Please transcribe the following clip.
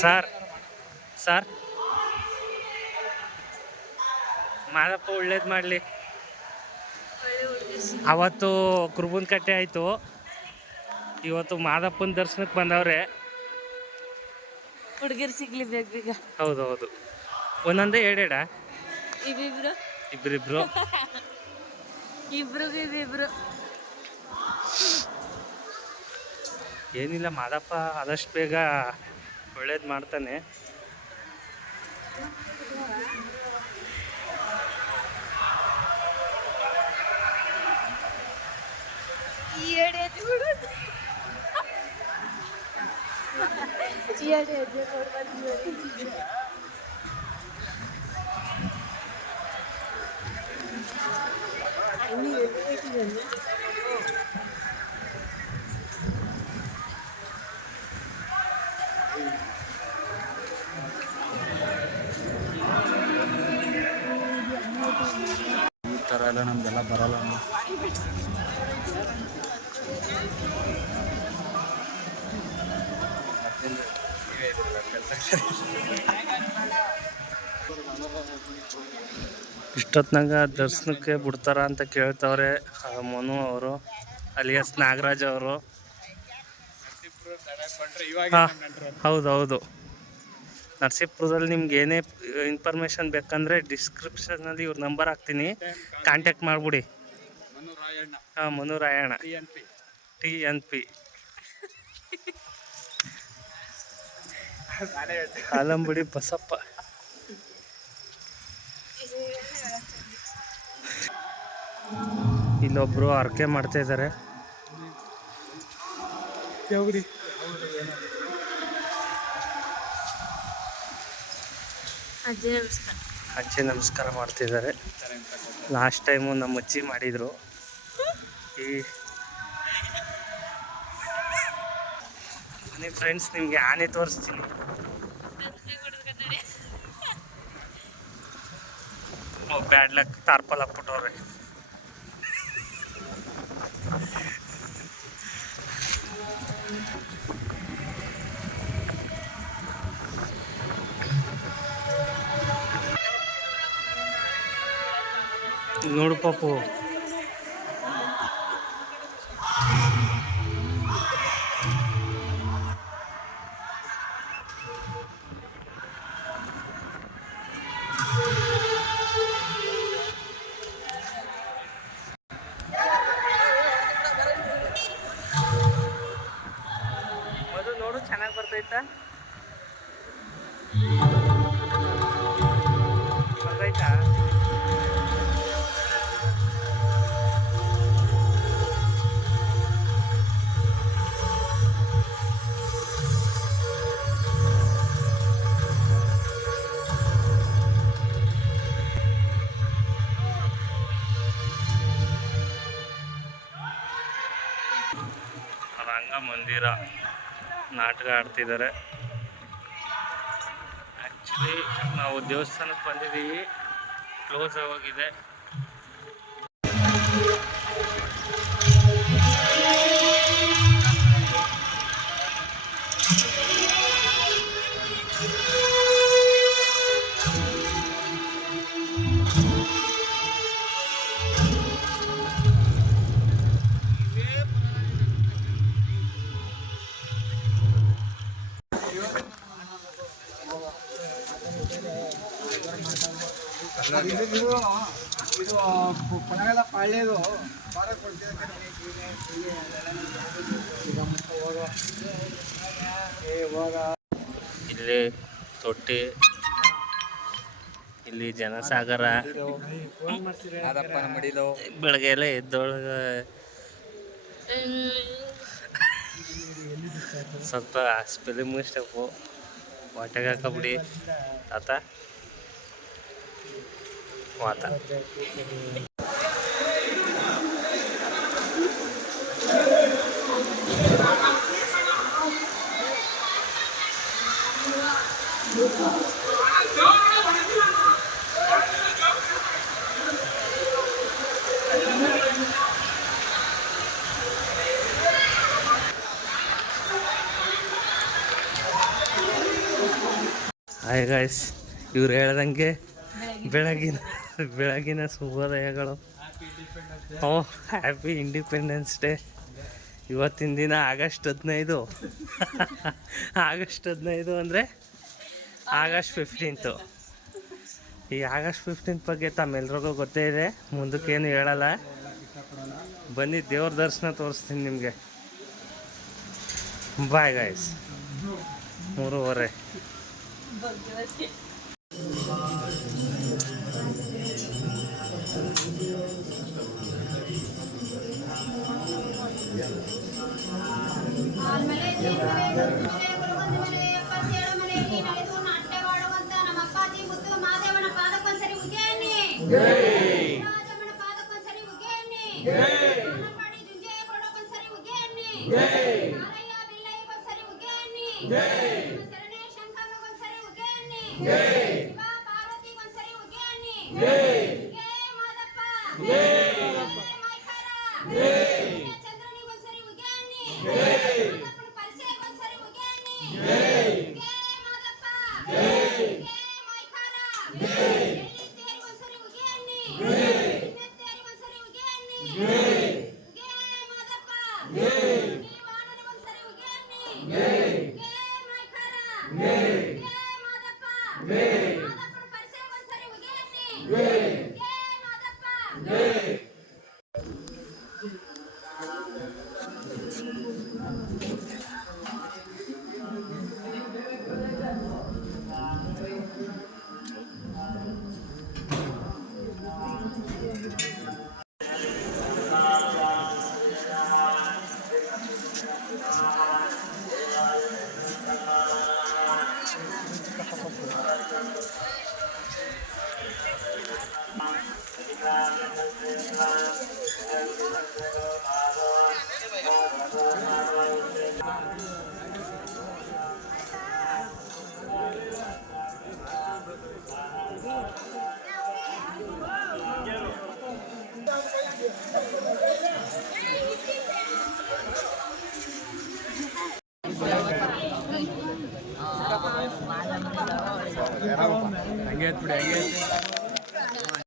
Sir sir Madappa ಒಳ್ಳೇದು ಮಾಡಲಿ. ಅವತ್ತು ಕುರುಬನ ಕಟ್ಟೆ ಆಯಿತು, ಇವತ್ತು ಮಾದಪ್ಪನ ದರ್ಶನಕ್ಕೆ ಬಂದವ್ರೆ. ಹುಡುಗಿರು ಸಿಗ್ಲಿ ಬೇಗ. ಹೌದೌದು, ಒಂದೊಂದೇ ಏಡೇಡ ಇಬ್ಬಿಬ್ರು ಇಬ್ಬರಿಬ್ರು ಇಬ್ರು ಏನಿಲ್ಲ, ಮಾದಪ್ಪ ಆದಷ್ಟು ಬೇಗ ಒಳ್ಳೇದು ಮಾಡ್ತಾನೆ. ಈ ಥರ ಎಲ್ಲ ನಮಗೆಲ್ಲ ಬರಲ್ಲ. ಇಷ್ಟೊತ್ನಾಗ ದರ್ಶನಕ್ಕೆ ಬಿಡ್ತಾರ ಅಂತ ಕೇಳ್ತವ್ರೆ ಮನು ಅವರು, ಅಲಿಯಾಸ್ ನಾಗರಾಜ್ ಅವರು. ಹೌದೌದು, ನರಸೀಪುರದಲ್ಲಿ ನಿಮ್ಗೆ ಏನೇ ಇನ್ಫಾರ್ಮೇಷನ್ ಬೇಕಂದರೆ ಡಿಸ್ಕ್ರಿಪ್ಷನಲ್ಲಿ ಇವ್ರ ನಂಬರ್ ಹಾಕ್ತೀನಿ, ಕಾಂಟ್ಯಾಕ್ಟ್ ಮಾಡಿಬಿಡಿ. ಹಾಂ, ಮನುರಾಯಣ್ಣ TNP. ಆಲಂಬಡಿ ಬಸಪ್ಪ. ಇಲ್ಲೊಬ್ರು ಹರಕೆ ಮಾಡ್ತಾ ಇದ್ದಾರೆ. ಅಜ್ಜಿ ನಮಸ್ಕಾರ ಮಾಡ್ತಿದ್ದಾರೆ. ಲಾಸ್ಟ್ ಟೈಮು ನಮ್ಮ ಅಜ್ಜಿ ಮಾಡಿದರು. ಬನ್ನಿ ಫ್ರೆಂಡ್ಸ್, ನಿಮಗೆ ಆನೆ ತೋರಿಸ್ತೀನಿ. ಬ್ಯಾಡ್ ಲಕ್, ತಾರ್ಪಲ್ ಹಾಕ್ಬಿಟ್ಟವ್ರೆ. ನೋಡು ಪಾಪು, ಅದು ನೋಡು ಚೆನ್ನಾಗಿ ಬರ್ತೈತಾ ಬರ್ತೈತಾ. ರಂಗ ಮಂದಿರ ನಾಟಕ ಆಡ್ತಿದ್ದಾರೆ. ಆ್ಯಕ್ಚುಲಿ ನಾವು ದೇವಸ್ಥಾನಕ್ಕೆ ಬಂದಿದ್ದೀವಿ, ಕ್ಲೋಸ್ ಆಗೋಗಿದೆ. ಇಲ್ಲಿ ತೊಟ್ಟಿ, ಇಲ್ಲಿ ಜನಸಾಗರ. ಬೆಳಗ್ಗೆ ಎಲ್ಲ ಎದ್ದೊಳಗೆ ಸ್ವಲ್ಪ ಸ್ಪೆಲ್ಲಿಂಗ್ ಮಿಸ್ಟೇಕು, ಹೊಟ್ಟೆಗೆ ಹಾಕಬಿಡಿ ತಾತ ವಾತ. ಹಾಯ್ ಗಾಯ್ಸ್, ಇವ್ರು ಹೇಳ್ದಂಗೆ ಬೆಳಗಿನ ಶುಭೋದಯಗಳು. Happy independence day. ಇವತ್ತಿನ ದಿನ ಆಗಸ್ಟ್ 15. ಆಗಸ್ಟ್ 15 ಅಂದರೆ ಆಗಸ್ಟ್ 15. ಈ ಆಗಸ್ಟ್ 15 ಬಗ್ಗೆ ತಮ್ಮೆಲ್ರಿಗೂ ಗೊತ್ತೇ ಇದೆ, ಮುಂದಕ್ಕೇನು ಹೇಳಲ್ಲ. ಬನ್ನಿ ದೇವ್ರ ದರ್ಶನ ತೋರಿಸ್ತೀನಿ ನಿಮಗೆ. Bye guys. 3:30. ಹಂಗೆ ಬಿಡಿ, ಹಂಗೆ